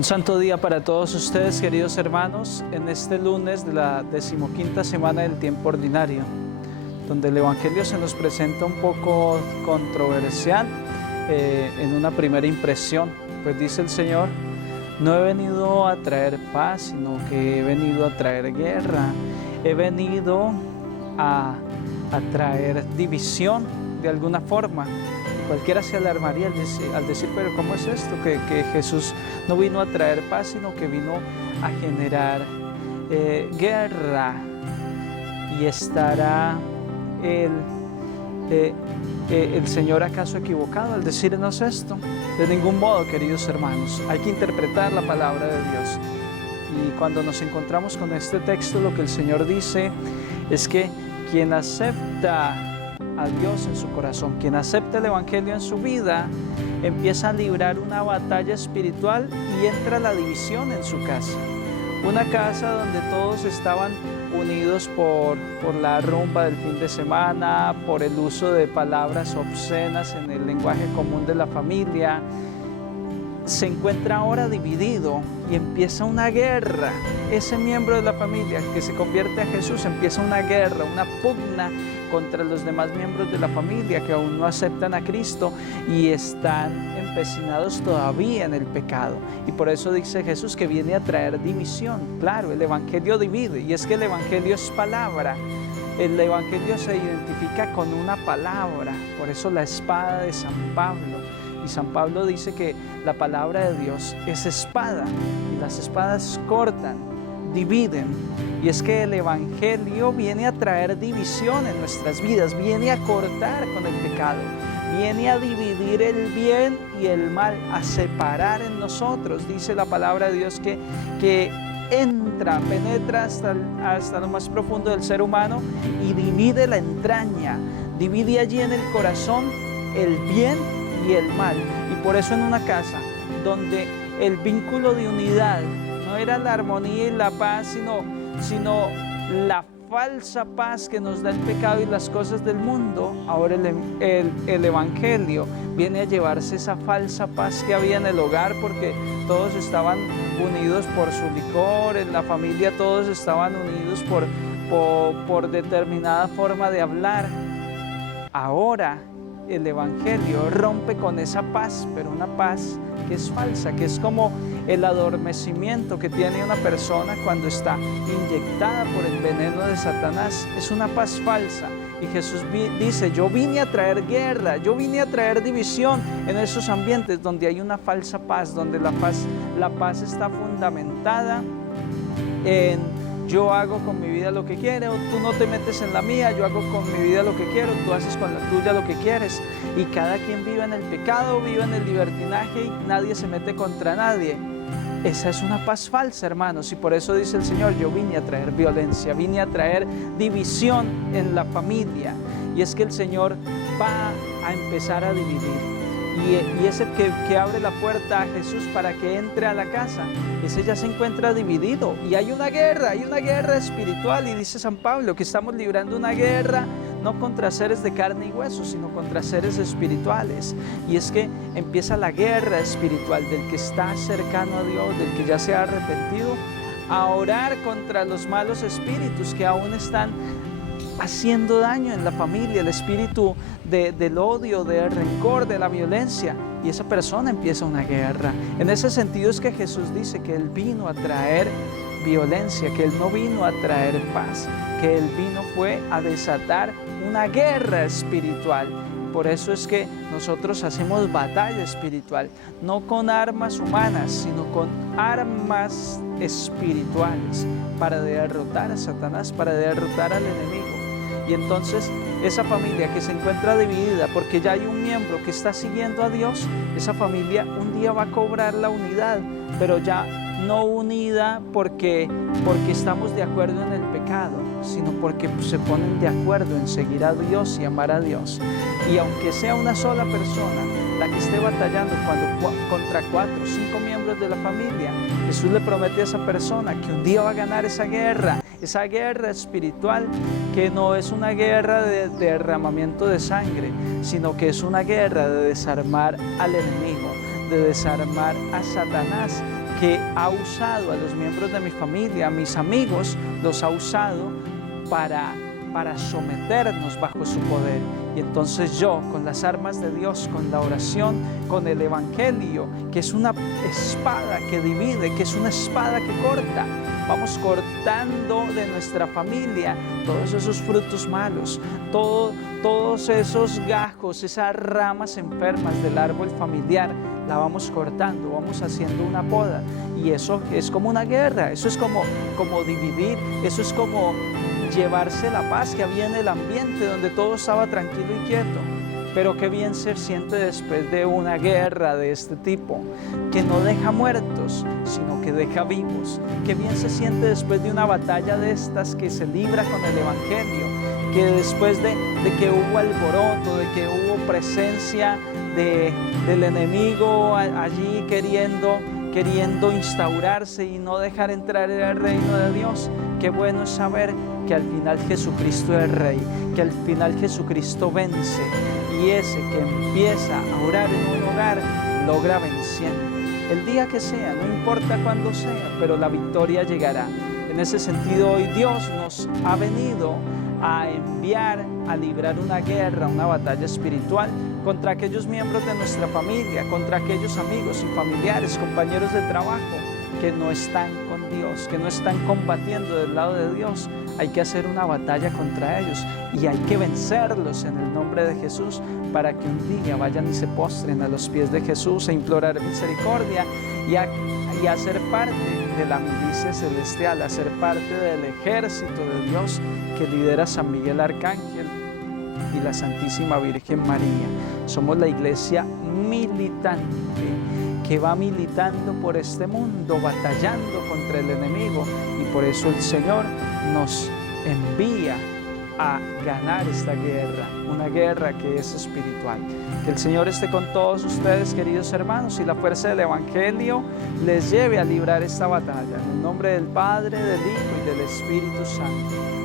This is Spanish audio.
Un santo día para todos ustedes, queridos hermanos, en este lunes de la 15ª semana del tiempo ordinario, donde el Evangelio se nos presenta un poco controversial en una primera impresión. Pues dice el Señor: no he venido a traer paz, sino que he venido a traer guerra. He venido a traer división de alguna forma. Cualquiera se alarmaría al decir, pero ¿cómo es esto? Que Jesús no vino a traer paz, sino que vino a generar guerra. ¿Y estará el Señor acaso equivocado al decirnos esto? De ningún modo, queridos hermanos. Hay que interpretar la palabra de Dios. Y cuando nos encontramos con este texto, lo que el Señor dice es que quien acepta a Dios en su corazón, quien acepta el Evangelio en su vida, empieza a librar una batalla espiritual y entra la división en su casa. Una casa donde todos estaban unidos por la rumba del fin de semana, por el uso de palabras obscenas en el lenguaje común de la familia, se encuentra ahora dividido y empieza una guerra. Ese miembro de la familia que se convierte a Jesús empieza una guerra, una pugna contra los demás miembros de la familia que aún no aceptan a Cristo y están empecinados todavía en el pecado. Y por eso dice Jesús que viene a traer división. Claro, el Evangelio divide, y es que el Evangelio es palabra. El Evangelio se identifica con una palabra, por eso la espada de San Pablo. Y San Pablo dice que la palabra de Dios es espada, y las espadas cortan, dividen. Y es que el Evangelio viene a traer división en nuestras vidas, viene a cortar con el pecado, viene a dividir el bien y el mal, a separar en nosotros. Dice la palabra de Dios que entra, penetra hasta lo más profundo del ser humano y divide la entraña, divide allí en el corazón el bien y el mal. Y por eso en una casa donde el vínculo de unidad no era la armonía y la paz, sino la falsa paz que nos da el pecado y las cosas del mundo, ahora el Evangelio viene a llevarse esa falsa paz que había en el hogar, porque todos estaban unidos por su licor, en la familia todos estaban unidos por determinada forma de hablar. Ahora el Evangelio rompe con esa paz, pero una paz que es falsa, que es como el adormecimiento que tiene una persona cuando está inyectada por el veneno de Satanás. Es una paz falsa. Y Jesús dice: yo vine a traer guerra, yo vine a traer división en esos ambientes donde hay una falsa paz, donde la paz está fundamentada en yo hago con mi vida lo que quiero, tú no te metes en la mía, yo hago con mi vida lo que quiero, tú haces con la tuya lo que quieres. Y cada quien vive en el pecado, vive en el libertinaje y nadie se mete contra nadie. Esa es una paz falsa, hermanos, y por eso dice el Señor: yo vine a traer violencia, vine a traer división en la familia. Y es que el Señor va a empezar a dividir. Y ese que abre la puerta a Jesús para que entre a la casa, ese ya se encuentra dividido. Y hay una guerra espiritual. Y dice San Pablo que estamos librando una guerra no contra seres de carne y hueso, sino contra seres espirituales. Y es que empieza la guerra espiritual del que está cercano a Dios, del que ya se ha arrepentido, a orar contra los malos espíritus que aún están haciendo daño en la familia, el espíritu del odio, del rencor, de la violencia, y esa persona empieza una guerra. En ese sentido es que Jesús dice que Él vino a traer violencia, que Él no vino a traer paz, que Él vino fue a desatar una guerra espiritual. Por eso es que nosotros hacemos batalla espiritual, no con armas humanas, sino con armas espirituales, para derrotar a Satanás, para derrotar al enemigo. Y entonces esa familia que se encuentra dividida porque ya hay un miembro que está siguiendo a Dios, esa familia un día va a cobrar la unidad, pero ya no unida porque estamos de acuerdo en el pecado, sino porque se ponen de acuerdo en seguir a Dios y amar a Dios. Y aunque sea una sola persona la que esté batallando contra 4 o 5 miembros de la familia, Jesús le promete a esa persona que un día va a ganar esa guerra espiritual, que no es una guerra de derramamiento de sangre, sino que es una guerra de desarmar al enemigo, de desarmar a Satanás, que ha usado a los miembros de mi familia, a mis amigos, los ha usado para someternos bajo su poder. Y entonces yo, con las armas de Dios, con la oración, con el Evangelio, que es una espada que divide, que es una espada que corta, vamos cortando de nuestra familia todos esos frutos malos, todos esos gajos, esas ramas enfermas del árbol familiar, la vamos cortando, vamos haciendo una poda. Y eso es como una guerra, eso es como dividir, eso es como llevarse la paz que había en el ambiente donde todo estaba tranquilo y quieto. Pero qué bien se siente después de una guerra de este tipo, que no deja muertos, sino que deja vivos. Qué bien se siente después de una batalla de estas que se libra con el Evangelio, que después de que hubo alboroto, de que hubo presencia del enemigo allí queriendo instaurarse y no dejar entrar en el reino de Dios. Qué bueno es saber que al final Jesucristo es Rey, que al final Jesucristo vence, y ese que empieza a orar en un hogar logra venciendo. El día que sea, no importa cuándo sea, pero la victoria llegará. En ese sentido, hoy Dios nos ha venido a enviar a librar una guerra, una batalla espiritual contra aquellos miembros de nuestra familia, contra aquellos amigos y familiares, compañeros de trabajo que no están con Dios, que no están combatiendo del lado de Dios. Hay que hacer una batalla contra ellos y hay que vencerlos en el nombre de Jesús, para que un día vayan y se postren a los pies de Jesús a implorar misericordia y a ser parte de la milicia celestial, a ser parte del ejército de Dios que lidera San Miguel Arcángel y la Santísima Virgen María. Somos la iglesia militante que va militando por este mundo, batallando contra el enemigo, y por eso el Señor nos envía a ganar esta guerra, una guerra que es espiritual. Que el Señor esté con todos ustedes, queridos hermanos, y la fuerza del Evangelio les lleve a librar esta batalla. En el nombre del Padre, del Hijo y del Espíritu Santo.